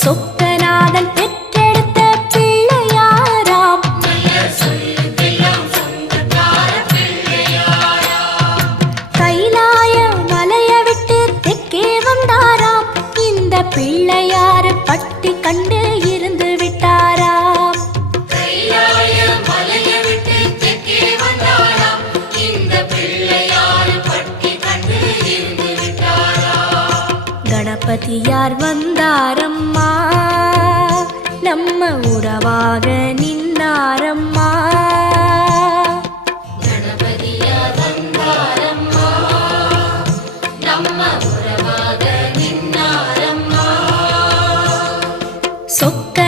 சொக்கநாதன் பெற்றெடுத்த பிள்ளையாராம். கைலாய மலைய விட்டு தெற்கே வந்தாராம். இந்த பிள்ளையார் பட்டி கண்டு இருந்து விட்டாராம். கணபதியார் வந்தாரம்மா, நம்ம உறவாக நின்னாரம்மா. கணபதியார் வந்தாரம்மா, நம்ம உறவாக நின்னாரம்மா. சொக்க